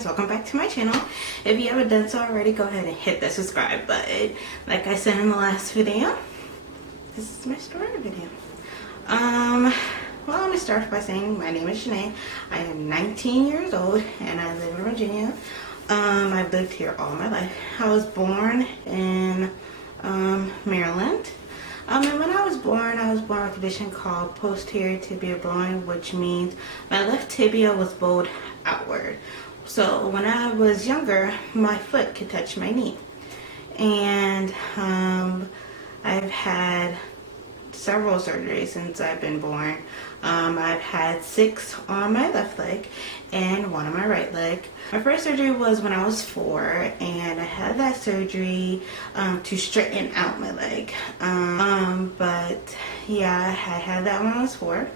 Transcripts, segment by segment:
guys, welcome back to my channel. If you haven't done so already, go ahead and hit that subscribe button. Like I said in the last video, this is my story video. Well, let me start by saying my name is Janae. I am 19 years old and I live in Virginia. I've lived here all my life. I was born in Maryland. And when I was born with a condition called posterior tibia bowing, which means my left tibia was bowed outward. So when I was younger, my foot could touch my knee. And I've had several surgeries since I've been born. I've had 6 on my left leg and 1 on my right leg. My first surgery was when I was 4, and I had that surgery to straighten out my leg. But yeah, I had that when I was 4.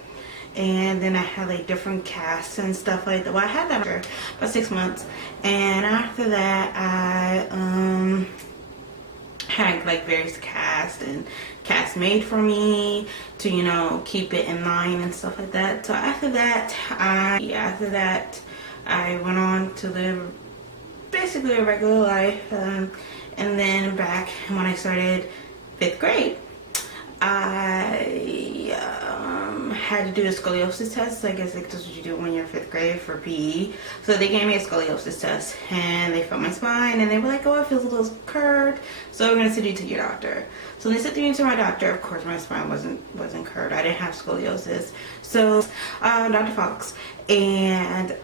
And then I had like different casts and stuff like that. Well, I had that for about 6 months. And after that, I had like various casts made for me to, you know, keep it in line and stuff like that. So after that, I went on to live basically a regular life. And then back when I started 5th grade, I had to do a scoliosis test. I guess like that's what you do when you're in 5th grade for PE. So they gave me a scoliosis test and they felt my spine and they were like, oh, it feels a little curved, so we're going to send you to your doctor. So they sent me to my doctor. Of course my spine wasn't curved. I didn't have scoliosis. So Dr. Fox, and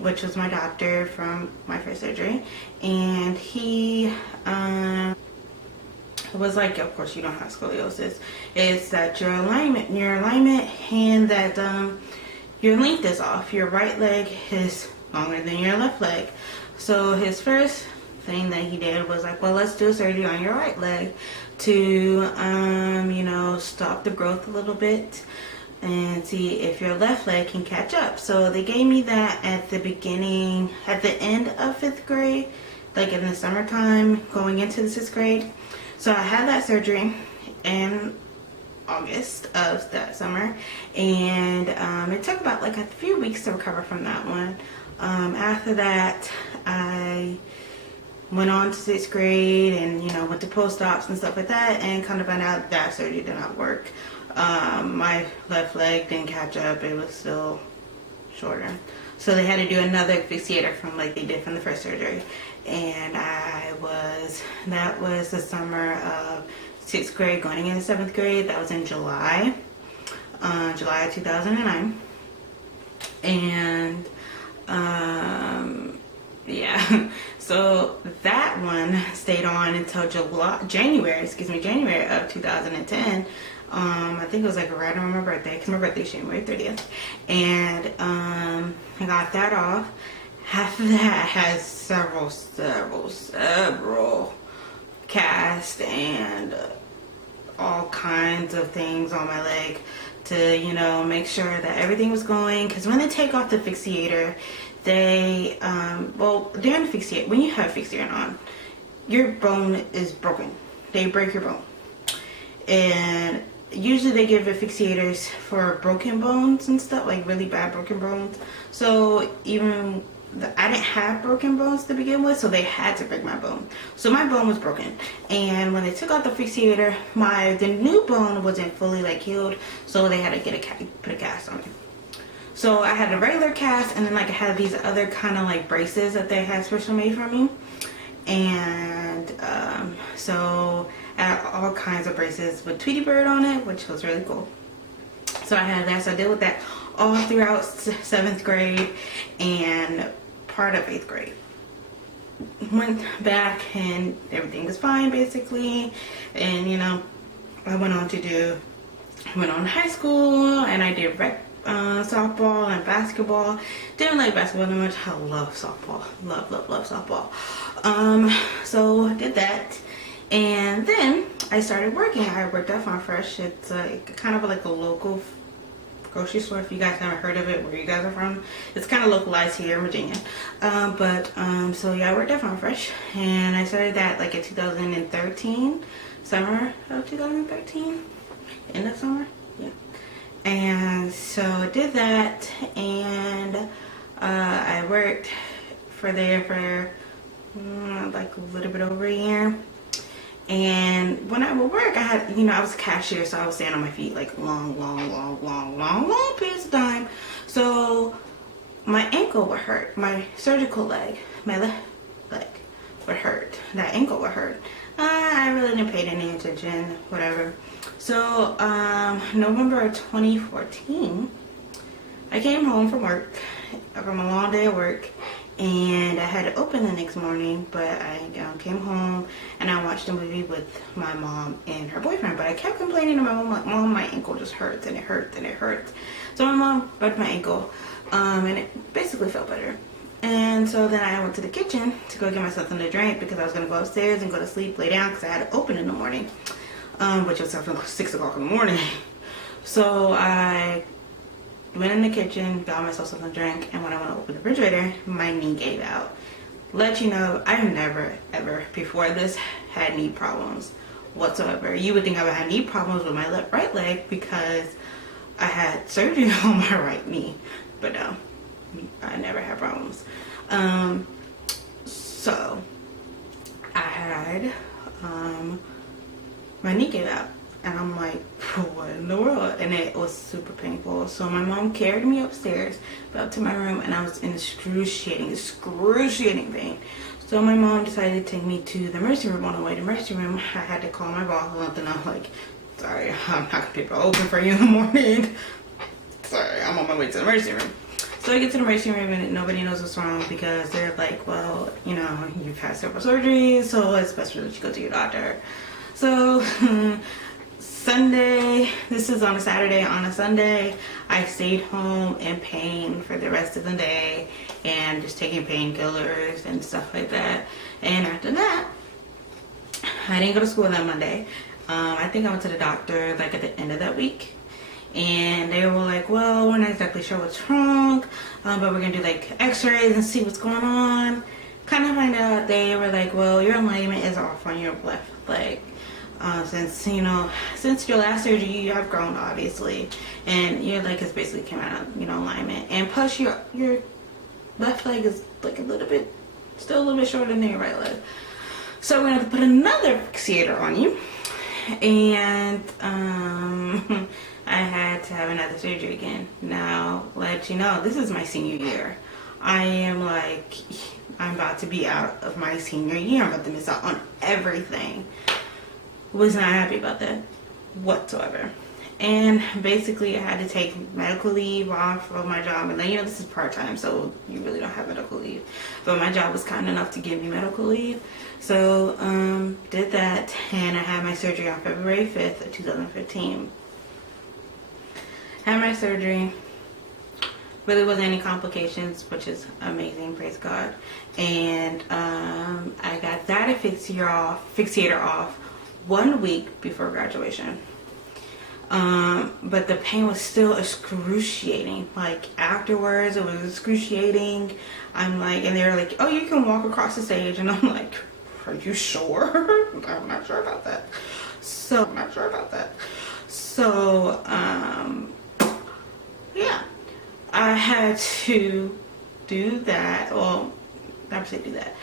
which was my doctor from my first surgery, and he was like, of course you don't have scoliosis. It's that your alignment and that your length is off. Your right leg is longer than your left leg. So his first thing that he did was like, well, let's do a surgery on your right leg to you know, stop the growth a little bit and see if your left leg can catch up. So they gave me that at the end of 5th grade, like in the summertime going into the 6th grade. So I had that surgery in August of that summer, and it took about like a few weeks to recover from that one. After that, I went on to 6th grade and, you know, went to post-ops and stuff like that, and kind of found out that surgery did not work. My left leg didn't catch up. It was still shorter. So they had to do another asphyxiator from like they did from the first surgery. And that was the summer of 6th grade going into 7th grade. That was in July of 2009. And yeah, so that one stayed on until January of 2010. I think it was like right around my birthday, because my birthday is January 30th. And I got that off. After that, I had several casts and all kinds of things on my leg to, you know, make sure that everything was going. Because when they take off the fixator, they, during the fixator, when you have a fixator on, your bone is broken. They break your bone. And usually they give fixators for broken bones and stuff, like really bad broken bones. So even I didn't have broken bones to begin with, so they had to break my bone. So my bone was broken, and when they took out the fixator, the new bone wasn't fully like healed, so they had to put a cast on it. So I had a regular cast, and then like I had these other kind of like braces that they had special made for me, and so I had all kinds of braces with Tweety Bird on it, which was really cool. So I had that, so I dealt with that all throughout 7th grade and part of 8th grade. Went back and everything was fine basically, and you know, I went on to high school, and I did rec softball and basketball. Didn't like basketball that much. I love softball. Love softball. So I did that, and then I started working. I worked at Farm Fresh. It's kind of like a local grocery store, if you guys haven't heard of it where you guys are from. It's kind of localized here in Virginia. So yeah, I worked at Farm Fresh, and I started that like in 2013, summer of 2013, end of summer, yeah. And so I did that, and I worked for there for like a little bit over a year. And when I would work, I had, I was a cashier, so I was standing on my feet like long periods of time. So my ankle would hurt. My surgical leg, my left leg would hurt. That ankle would hurt. I really didn't pay any attention, whatever. So November of 2014, I came home from work, from a long day of work, and I had to open the next morning, but I came home and I watched a movie with my mom and her boyfriend, but I kept complaining to my mom, like, Mom, my ankle just hurts and it hurts and it hurts. So my mom rubbed my ankle, and it basically felt better. And so then I went to the kitchen to go get myself something to drink because I was going to go upstairs and go to sleep, lay down, because I had to open in the morning, which was 6 o'clock in the morning. So I went in the kitchen, got myself something to drink, and when I went to open the refrigerator, my knee gave out. Let you know, I've never, ever before this had knee problems whatsoever. You would think I would have knee problems with my right leg because I had surgery on my right knee, but no, I never had problems. So I had my knee gave out. And I'm like, what in the world? And it was super painful. So my mom carried me upstairs, up to my room, and I was in excruciating pain. So my mom decided to take me to the emergency room. On the way to the emergency room, I had to call my boss and let them know, like, sorry, I'm not going to be able to open for you in the morning. Sorry, I'm on my way to the emergency room. So I get to the emergency room and nobody knows what's wrong because they're like, well, you've had several surgeries, so it's best that you go to your doctor. So Sunday, this is on a Saturday. On a Sunday, I stayed home in pain for the rest of the day and just taking painkillers and stuff like that. And after that, I didn't go to school that Monday. I think I went to the doctor like at the end of that week. And they were like, well, we're not exactly sure what's wrong, but we're going to do like x-rays and see what's going on. Kind of find out they were like, well, your alignment is off on your left leg. Since your last surgery, you have grown, obviously, and your leg has basically came out of, alignment. And plus, your left leg is like still a little bit shorter than your right leg. So we're going to have to put another fixator on you. And I had to have another surgery again. Now, let you know, this is my senior year. I'm about to be out of my senior year. I'm about to miss out on everything. Was not happy about that whatsoever. And basically I had to take medical leave off of my job. And then, this is part-time, so you really don't have medical leave. But my job was kind enough to give me medical leave. So, did that, and I had my surgery on February 5th of 2015. Had my surgery. Really wasn't any complications, which is amazing, praise God. And I got that fixator off 1 week before graduation. But the pain was still excruciating. Like afterwards, it was excruciating. I'm like, and they're like, oh, you can walk across the stage. And I'm like, are you sure? I'm not sure about that. So, yeah, I had to do that. Well, never say do that.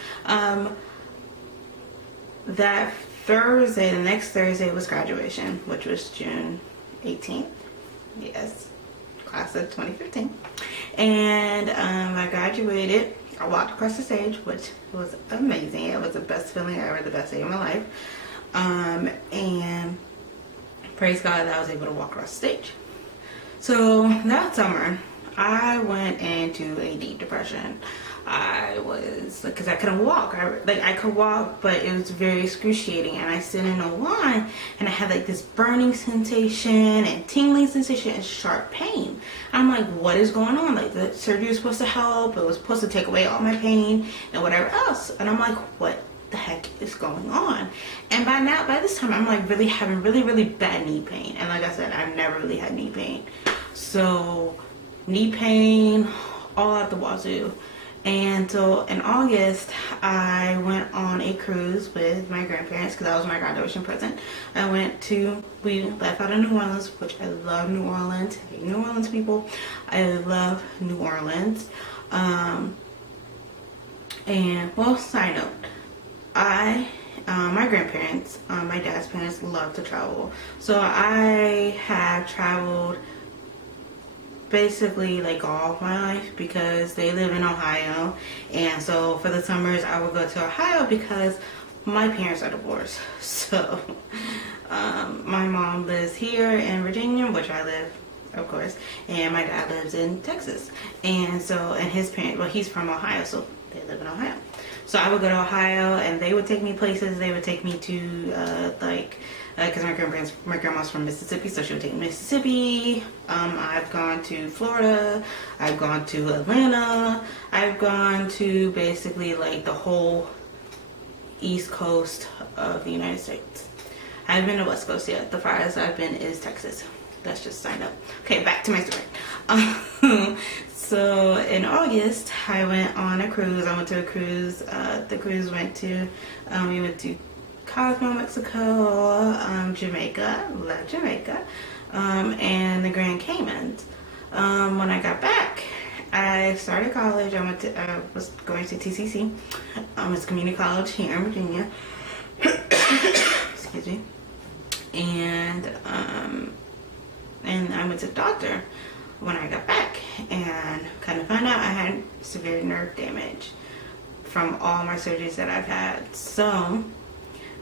That Thursday, the next Thursday was graduation, which was June 18th. Yes, class of 2015. And I graduated. I walked across the stage, which was amazing. It was the best feeling ever, the best day of my life. And praise God that I was able to walk across the stage. So that summer, I went into a deep depression. Because I couldn't walk. I could walk, but it was very excruciating. And I stood in a line, and I had like this burning sensation and tingling sensation and sharp pain. I'm like, what is going on? Like the surgery was supposed to help. It was supposed to take away all my pain and whatever else. And I'm like, what the heck is going on? And by this time, I'm like really having really bad knee pain. And like I said, I've never really had knee pain. So knee pain all at the wazoo. And so in August, I went on a cruise with my grandparents because that was my graduation present. We left out of New Orleans, which I love New Orleans. Hey, New Orleans people, I love New Orleans. And well, side note, my grandparents, my dad's parents love to travel. So I have traveled basically like all of my life because they live in Ohio. And so for the summers, I would go to Ohio because my parents are divorced. So my mom lives here in Virginia, which I live, of course, and my dad lives in Texas. And so, and his parents, well, he's from Ohio, so they live in Ohio. So I would go to Ohio, and they would take me places. They would take me to because my grandma's from Mississippi, so she would take me to Mississippi. I've gone to Florida. I've gone to Atlanta. I've gone to basically like the whole East Coast of the United States. I haven't been to West Coast yet. The farthest I've been is Texas. That's just signed up. Okay, back to my story. So in August, I went on a cruise. I went to a cruise. The cruise went to, we went to Cozumel, Mexico, Jamaica, love Jamaica, and the Grand Caymans. When I got back, I started college. I was going to TCC. It's a community college here in Virginia. Excuse me. And I went to the doctor when I got back and kind of found out I had severe nerve damage from all my surgeries that I've had. So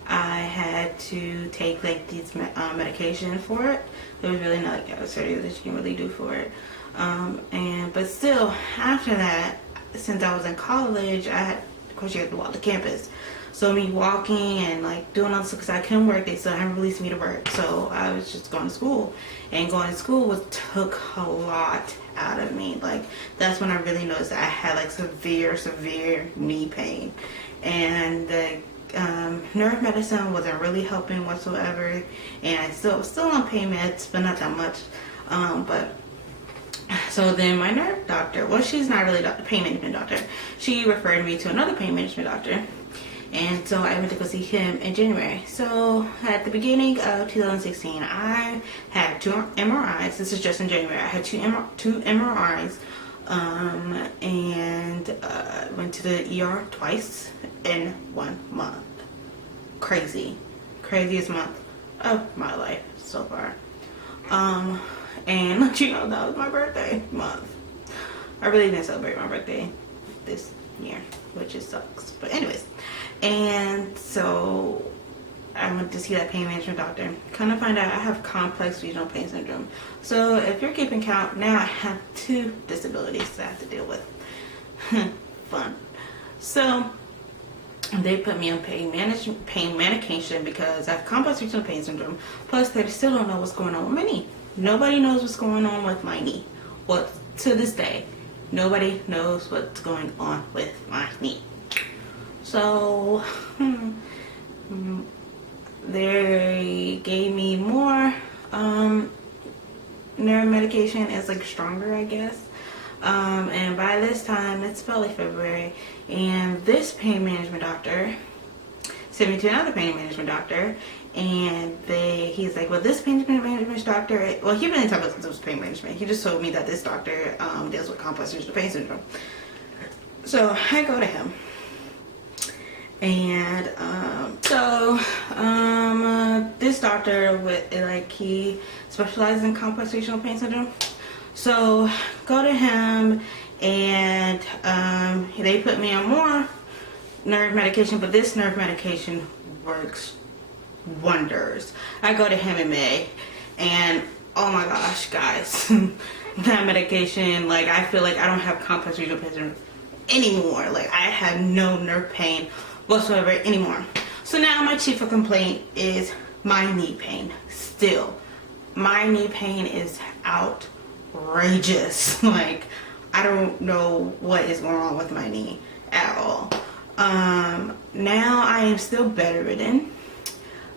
I had to take like these medication for it. There was really not like a surgery that you can really do for it. But still, after that, since I was in college, I had, of course, you had to walk to campus. So me walking and like doing all this, because I couldn't work, they still haven't released me to work. So I was just going to school, and going to school took a lot out of me. Like that's when I really noticed that I had like severe knee pain, and the nerve medicine wasn't really helping whatsoever. And I was still on pain meds, but not that much. So then my nerve doctor, well, she's not really a pain management doctor. She referred me to another pain management doctor. And so I went to go see him in January. So at the beginning of 2016, I had 2 MRIs. This is just in January. I had two MRIs, and went to the ER twice in 1 month. Craziest month of my life so far. And let you know, that was my birthday month. I really didn't celebrate my birthday this year, which just sucks. But anyways, and so I went to see that pain management doctor. Kind of find out I have complex regional pain syndrome. So if you're keeping count, now I have 2 disabilities that I have to deal with. Fun. So they put me on pain medication because I have complex regional pain syndrome. Plus, they still don't know what's going on with my knee. Nobody knows what's going on with my knee. Well, to this day, nobody knows what's going on with my knee. So, they gave me more nerve medication. It's like stronger, I guess. And by this time, it's probably February, and this pain management doctor sent me to another pain management doctor, and he's like, well, this pain management doctor, well, he didn't tell me it was pain management. He just told me that this doctor deals with complex regional pain syndrome. So I go to him, and this doctor he specializes in complex regional pain syndrome. So go to him, and they put me on more nerve medication, but this nerve medication works wonders. I go to him in May, and oh my gosh, guys, that medication, like, I feel like I don't have complex regional pain syndrome anymore. Like, I have no nerve pain whatsoever anymore. So now my chief of complaint is my knee pain. Still, my knee pain is outrageous. Like, I don't know what is going on with my knee at all. Now I am still bedridden.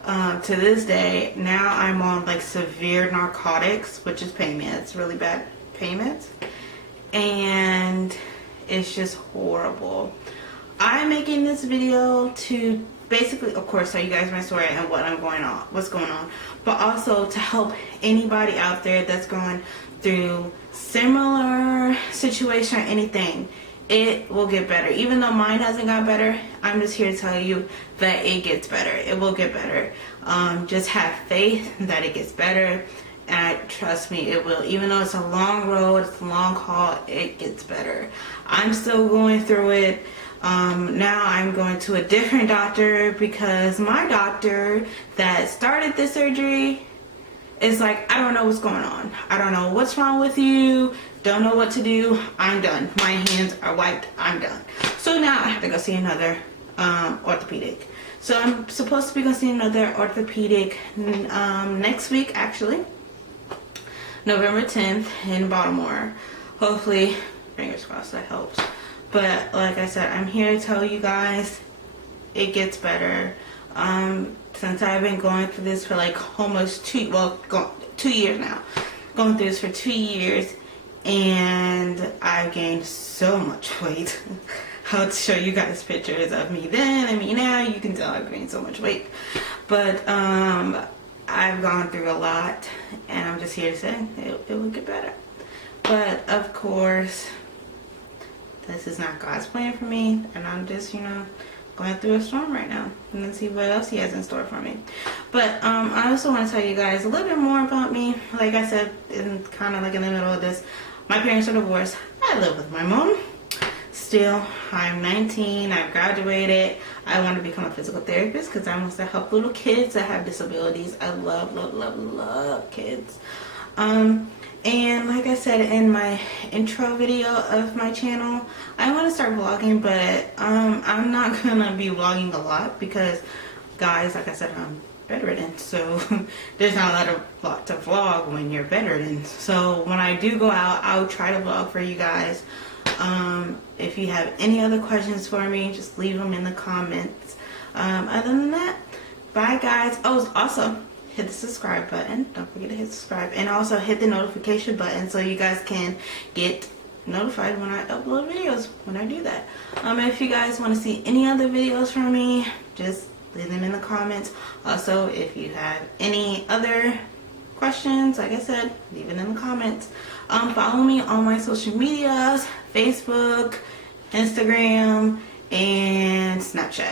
To this day, now I'm on like severe narcotics, which is pain meds, really bad pain meds, and it's just horrible. I'm making this video to basically, of course, tell you guys my story and what's going on, but also to help anybody out there that's going through similar situation or anything. It will get better. Even though mine hasn't got better, I'm just here to tell you that it gets better. It will get better. Just have faith that it gets better. And trust me, it will. Even though it's a long road, it's a long haul, it gets better. I'm still going through it. Now I'm going to a different doctor because my doctor that started this surgery is like, I don't know what's going on. I don't know what's wrong with you. Don't know what to do. I'm done. My hands are wiped. I'm done. So now I have to go see another orthopedic. So I'm supposed to be going to see another orthopedic next week, actually. November 10th in Baltimore. Hopefully, fingers crossed, that helps. But like I said, I'm here to tell you guys it gets better. Since I've been going through this for like almost 2 years now. Going through this for 2 years, and I've gained so much weight. I'll show you guys pictures of me then and me now. You can tell I've gained so much weight. But I've gone through a lot, and I'm just here to say it will get better. But of course, this is not God's plan for me, and I'm just, going through a storm right now, and then see what else He has in store for me. But I also want to tell you guys a little bit more about me. Like I said, kind of like in the middle of this, my parents are divorced. I live with my mom. Still, I'm 19. I've graduated. I want to become a physical therapist because I want to help little kids that have disabilities. I love, love, love, love kids. And like I said in my intro video of my channel, I want to start vlogging, but I'm not gonna be vlogging a lot because, guys, like I said, I'm bedridden, so there's not a lot to vlog when you're bedridden. So when I do go out, I'll try to vlog for you guys. If you have any other questions for me, just leave them in the comments. Other than that, bye guys. Oh, also hit the subscribe button. Don't forget to hit subscribe, and also hit the notification button so you guys can get notified when I upload videos when I do that. If you guys want to see any other videos from me, just leave them in the comments. Also, if you have any other questions, like I said, leave it in the comments. Follow me on my social medias: Facebook, Instagram, and Snapchat.